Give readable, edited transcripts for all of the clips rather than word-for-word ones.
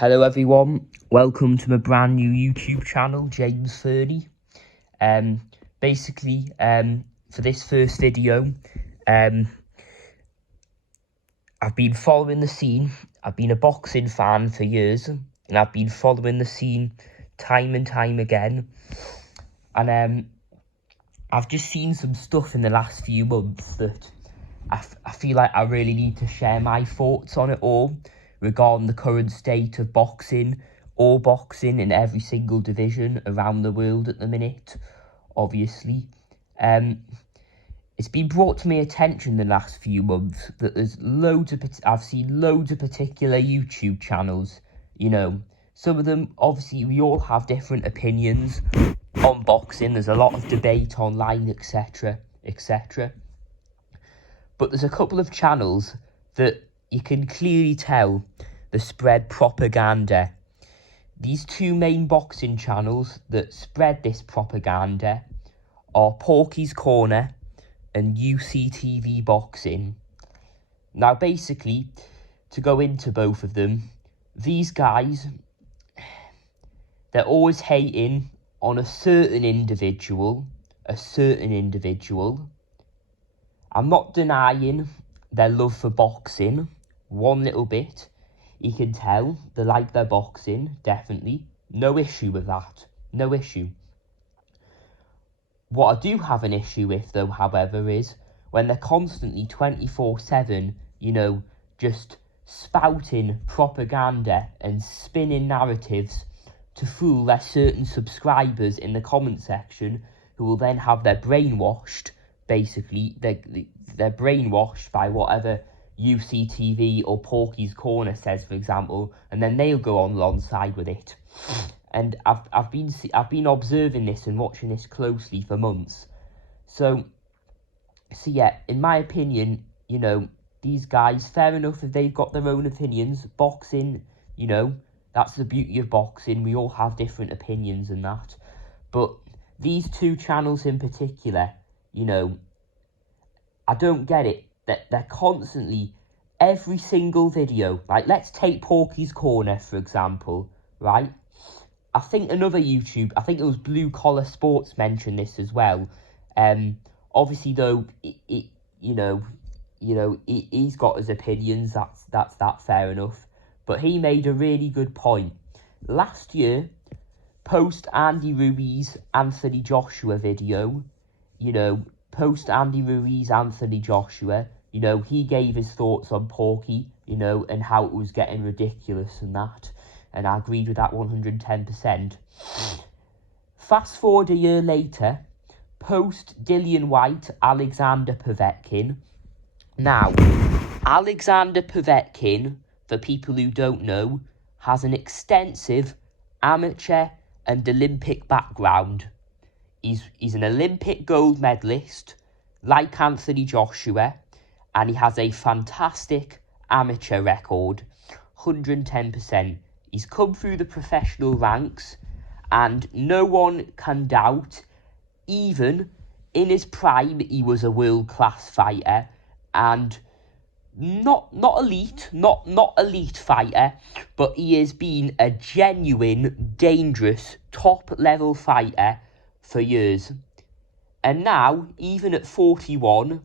Hello everyone, welcome to my brand new YouTube channel, James 30. Basically, for this first video, I've been following the scene. I've been a boxing fan for years, and I've been following the scene time and time again. And I've just seen some stuff in the last few months that I feel like I really need to share my thoughts on it all, regarding the current state of boxing, or boxing in every single division around the world at the minute, obviously. It's been brought to my attention in the last few months that there's I've seen loads of particular YouTube channels, some of them, obviously, we all have different opinions on boxing. There's a lot of debate online, etc., etc. But there's a couple of channels that you can clearly tell they spread propaganda. These two main boxing channels that spread this propaganda are Porky's Corner and UCTV Boxing. Now, basically, to go into both of them, these guys, they're always hating on a certain individual. I'm not denying their love for boxing one little bit. You can tell they like their boxing, definitely. No issue with that. No issue. What I do have an issue with, though, however, is when they're constantly 24/7, just spouting propaganda and spinning narratives to fool their certain subscribers in the comment section, who will then have their brainwashed, basically. They're brainwashed by whatever UCTV or Porky's Corner says, for example, and then they'll go on alongside with it. And I've been observing this and watching this closely for months. So yeah, in my opinion, these guys, fair enough if they've got their own opinions. Boxing, that's the beauty of boxing. We all have different opinions and that. But these two channels in particular, I don't get it. They're constantly, every single video, like, let's take Porky's Corner, for example, right? I think another YouTube, I think it was Blue Collar Sports, mentioned this as well. Obviously, though, he's got his opinions, that's fair enough. But he made a really good point. Last year, post Andy Ruiz, Anthony Joshua video, post Andy Ruiz, Anthony Joshua, he gave his thoughts on Porky, and how it was getting ridiculous and that. And I agreed with that 110%. Fast forward a year later, post Dillian Whyte, Alexander Povetkin. Now, Alexander Povetkin, for people who don't know, has an extensive amateur and Olympic background. He's an Olympic gold medalist, like Anthony Joshua, and he has a fantastic amateur record, 110%. He's come through the professional ranks, and no one can doubt, even in his prime, he was a world-class fighter, and not elite fighter, but he has been a genuine, dangerous, top-level fighter for years. And now, even at 41,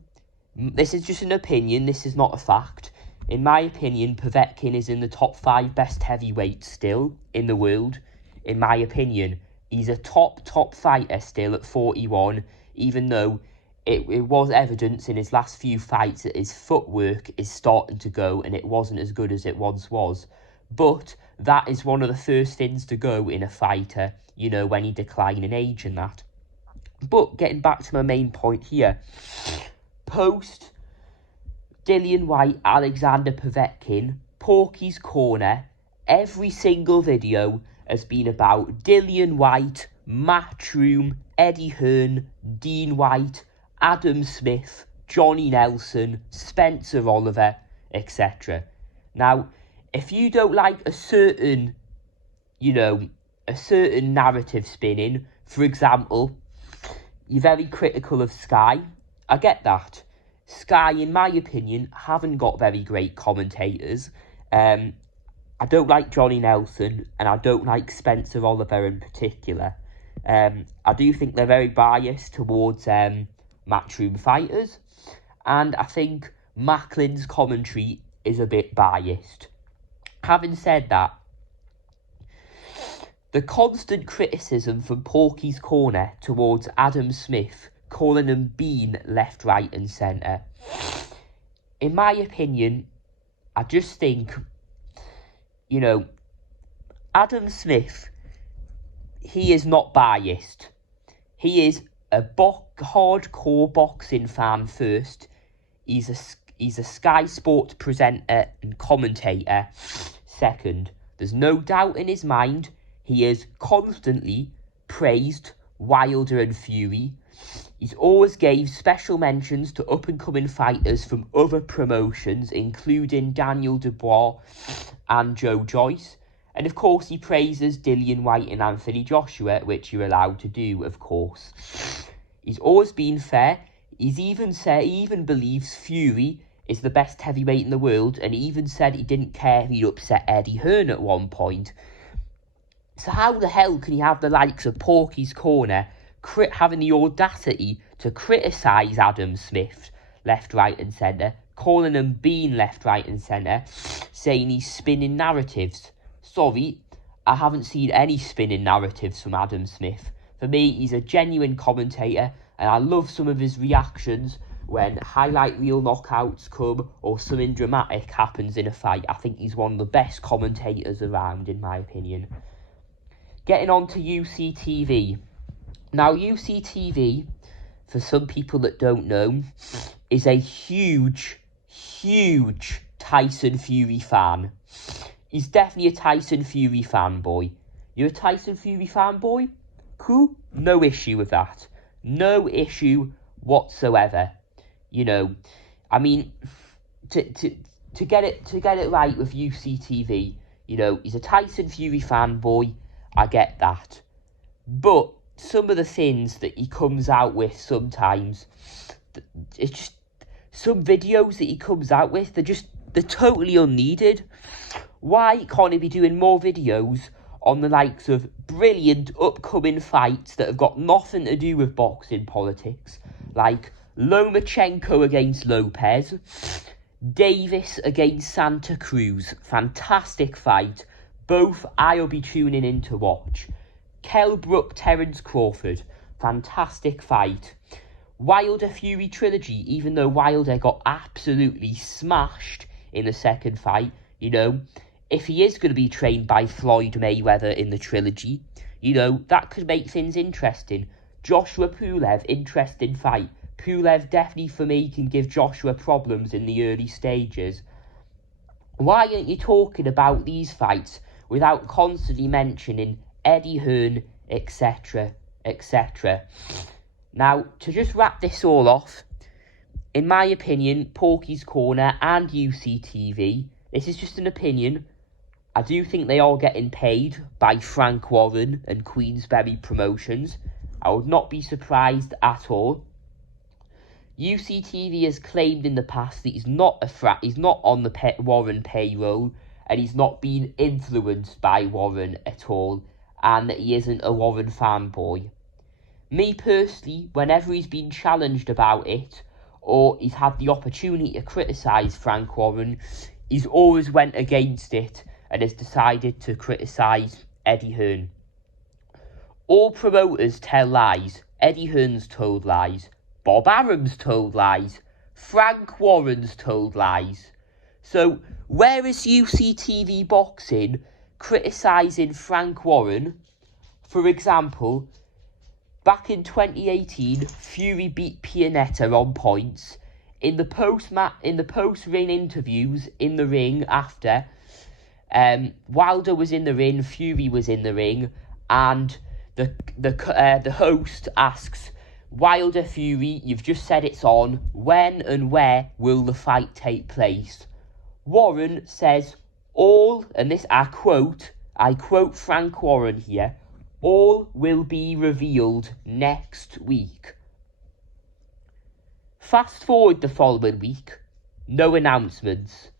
this is just an opinion, this is not a fact. In my opinion, Povetkin is in the top 5 best heavyweights still in the world. In my opinion, he's a top fighter still at 41, even though it was evidence in his last few fights that his footwork is starting to go and it wasn't as good as it once was. But that is one of the first things to go in a fighter, when you decline in age and that. But getting back to my main point here, post Dillian Whyte, Alexander Povetkin, Porky's Corner, every single video has been about Dillian Whyte, Matchroom, Eddie Hearn, Dean White, Adam Smith, Johnny Nelson, Spencer Oliver, etc. Now, if you don't like a certain narrative spinning, for example, you're very critical of Sky, I get that. Sky, in my opinion, haven't got very great commentators. I I don't like Johnny Nelson, and I don't like Spencer Oliver in particular. I do think they're very biased towards Matchroom fighters, and I think Macklin's commentary is a bit biased. Having said that, the constant criticism from Porky's Corner towards Adam Smith, calling him Bean left, right and centre, in my opinion, I just think, you know, Adam Smith, he is not biased. He is a hardcore boxing fan first. He's a Sky Sports presenter and commentator second. There's no doubt in his mind he has constantly praised Wilder and Fury. He's always gave special mentions to up-and-coming fighters from other promotions, including Daniel Dubois and Joe Joyce. And of course, he praises Dillian Whyte and Anthony Joshua, which you're allowed to do, of course. He's always been fair. He even believes Fury is the best heavyweight in the world, and he even said he didn't care if he'd upset Eddie Hearn at one point. So how the hell can you have the likes of Porky's Corner having the audacity to criticise Adam Smith left, right and centre, calling him Bean left, right and centre, saying he's spinning narratives? Sorry, I haven't seen any spinning narratives from Adam Smith. For me, he's a genuine commentator, and I love some of his reactions when highlight reel knockouts come or something dramatic happens in a fight. I think he's one of the best commentators around, in my opinion. Getting on to UCTV. Now, UCTV, for some people that don't know, is a huge Tyson Fury fan. He's definitely a Tyson Fury fanboy. You're a Tyson Fury fanboy? Cool. No issue with that. No issue whatsoever. You know, I mean, to get it right with UCTV, you know, he's a Tyson Fury fanboy. I get that. But some of the things that he comes out with sometimes, it's just, some videos that he comes out with, they're totally unneeded. Why can't he be doing more videos on the likes of brilliant upcoming fights that have got nothing to do with boxing politics, like Lomachenko against Lopez, Davis against Santa Cruz, fantastic fight, both I'll be tuning in to watch. Kell Brook, Terence Crawford, fantastic fight. Wilder Fury trilogy, even though Wilder got absolutely smashed in the second fight, you know, if he is going to be trained by Floyd Mayweather in the trilogy, you know, that could make things interesting. Joshua Pulev, interesting fight. Pulev definitely, for me, can give Joshua problems in the early stages. Why aren't you talking about these fights without constantly mentioning Eddie Hearn, etc., etc.? Now, to just wrap this all off, in my opinion, Porky's Corner and UCTV, this is just an opinion, I do think they are getting paid by Frank Warren and Queensberry Promotions. I would not be surprised at all. UCTV has claimed in the past that he's not on the Warren payroll, and he's not been influenced by Warren at all, and that he isn't a Warren fanboy. Me personally, whenever he's been challenged about it, or he's had the opportunity to criticise Frank Warren, he's always went against it and has decided to criticise Eddie Hearn. All promoters tell lies. Eddie Hearn's told lies. Bob Arum's told lies. Frank Warren's told lies. So, where is UCTV Boxing criticising Frank Warren? For example, back in 2018, Fury beat Pianetta on points. In the post-ring interviews in the ring after, Wilder was in the ring, Fury was in the ring, and the host asks, Wilder Fury, you've just said it's on. When and where will the fight take place? Warren says, all, and this I quote Frank Warren here, all will be revealed next week. Fast forward the following week, no announcements.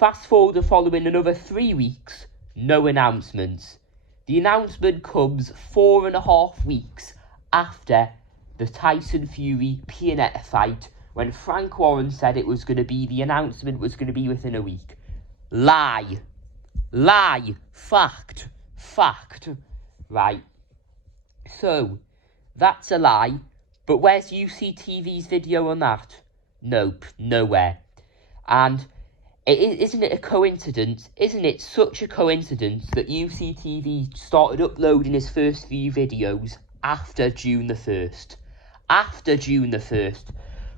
Fast forward the following another 3 weeks, no announcements. The announcement comes 4.5 weeks after the Tyson Fury Pianetta fight, when Frank Warren said the announcement was going to be within a week. Lie. Fact. Right. So, that's a lie. But where's UCTV's video on that? Nope, nowhere. And isn't it a coincidence? Isn't it such a coincidence that UCTV started uploading his first few videos after June the 1st? After June the 1st.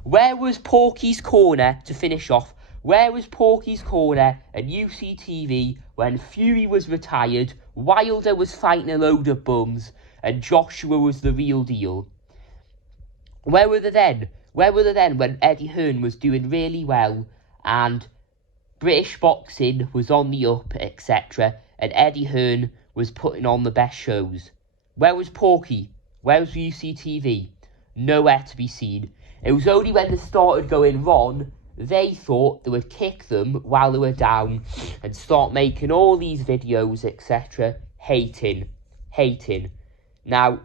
Where was Porky's Corner, to finish off, where was Porky's Corner and UCTV when Fury was retired, Wilder was fighting a load of bums, and Joshua was the real deal? Where were they then? Where were they then when Eddie Hearn was doing really well and British boxing was on the up, etc., and Eddie Hearn was putting on the best shows? Where was Porky? Where was UCTV? Nowhere to be seen. It was only when they started going wrong, they thought they would kick them while they were down and start making all these videos, etc., hating. Now,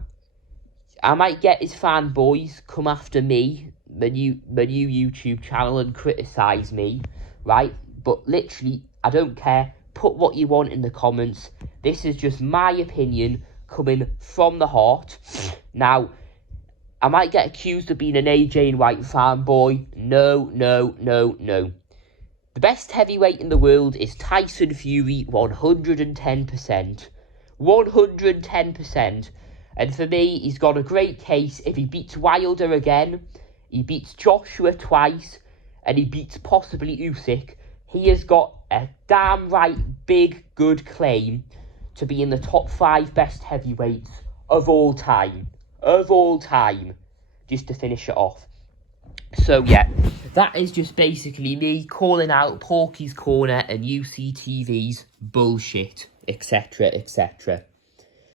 I might get his fanboys come after me, the new YouTube channel, and criticise me, right? But literally, I don't care. Put what you want in the comments. This is just my opinion coming from the heart. Now, I might get accused of being an AJ and White fanboy. No. The best heavyweight in the world is Tyson Fury, 110%. 110%. And for me, he's got a great case. If he beats Wilder again, he beats Joshua twice, and he beats possibly Usyk, he has got a damn right big, good claim to be in the top 5 best heavyweights of all time. Just to finish it off. So yeah, that is just basically me calling out Porky's Corner and UCTV's bullshit, etc.